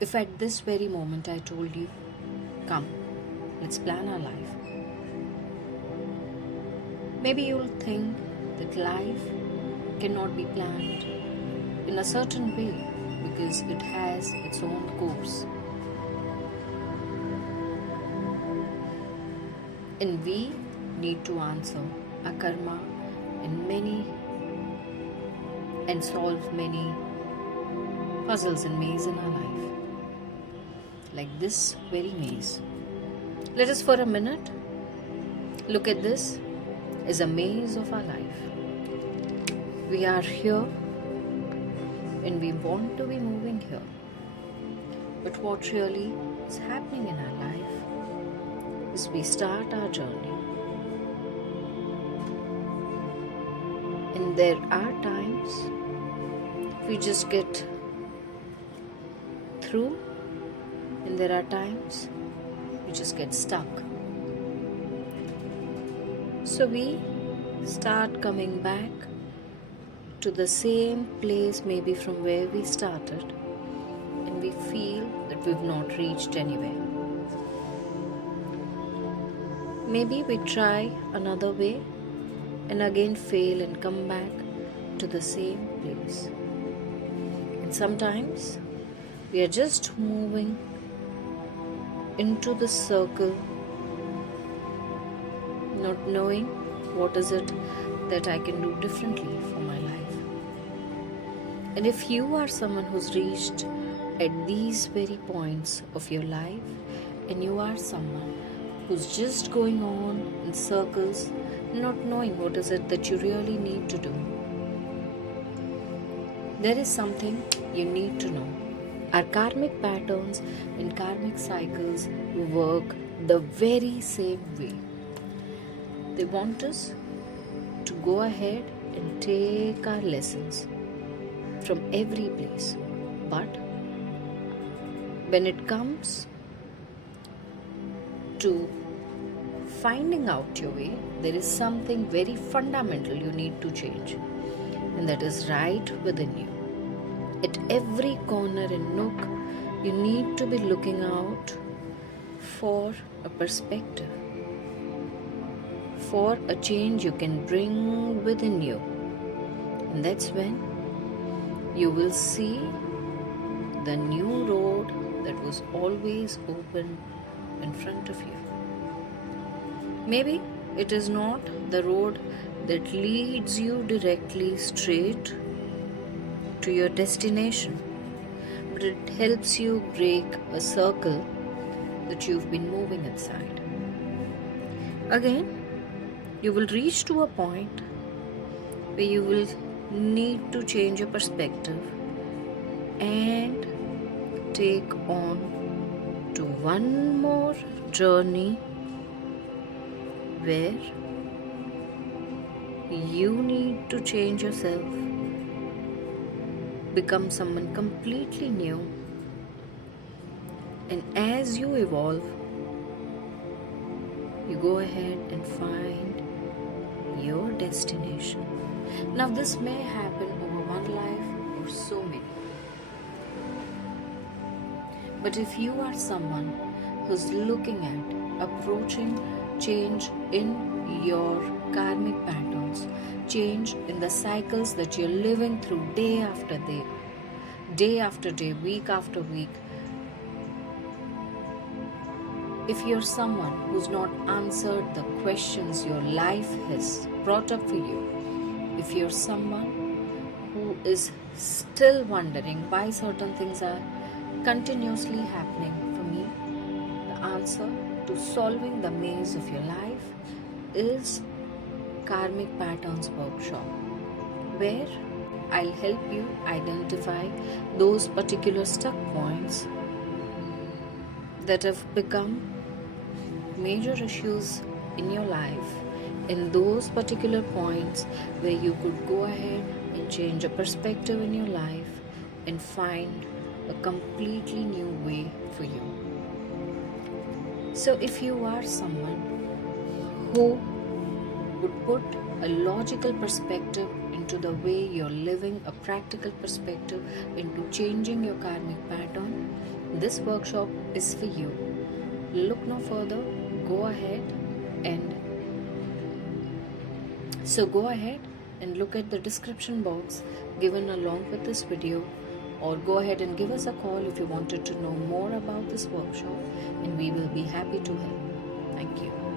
If at this very moment I told you, come, let's plan our life, maybe you'll think that life cannot be planned in a certain way because it has its own course. And we need to answer our karma and solve many puzzles and maze in our life. Like this very maze. Let us for a minute look at this as a maze of our life. We are here and we want to be moving here. But what really is happening in our life is we start our journey. And there are times we just get through, and there are times we just get stuck. So we start coming back to the same place, maybe from where we started, and we feel that we've not reached anywhere. Maybe we try another way and again fail and come back to the same place. And sometimes we are just moving into the circle, not knowing what is it that I can do differently for my life. And if you are someone who's reached at these very points of your life, and you are someone who's just going on in circles, not knowing what is it that you really need to do, there is something you need to know. Our karmic patterns and karmic cycles work the very same way. They want us to go ahead and take our lessons from every place. But when it comes to finding out your way, there is something very fundamental you need to change, and that is right within you. At every corner and nook, you need to be looking out for a perspective, for a change you can bring within you. And that's when you will see the new road that was always open in front of you. Maybe it is not the road that leads you directly straight to your destination, but it helps you break a circle that you've been moving inside. Again, you will reach to a point where you will need to change your perspective and take on to one more journey where you need to change yourself, become someone completely new, and as you evolve, you go ahead and find your destination. Now, this may happen over one life or so many. But if you are someone who's looking at approaching change in your karmic patterns, change in the cycles that you're living through day after day, week after week, if you're someone who's not answered the questions your life has brought up for you, if you're someone who is still wondering why certain things are continuously happening for me, the answer to solving the maze of your life is Karmic Patterns Workshop, where I'll help you identify those particular stuck points that have become major issues in your life, in those particular points where you could go ahead and change a perspective in your life and find a completely new way for you. So if you are someone who would put a logical perspective into the way you're living, a practical perspective into changing your karmic pattern, this workshop is for you. Look no further. Go ahead and look at the description box given along with this video, or go ahead and give us a call if you wanted to know more about this workshop, and we will be happy to help. Thank you.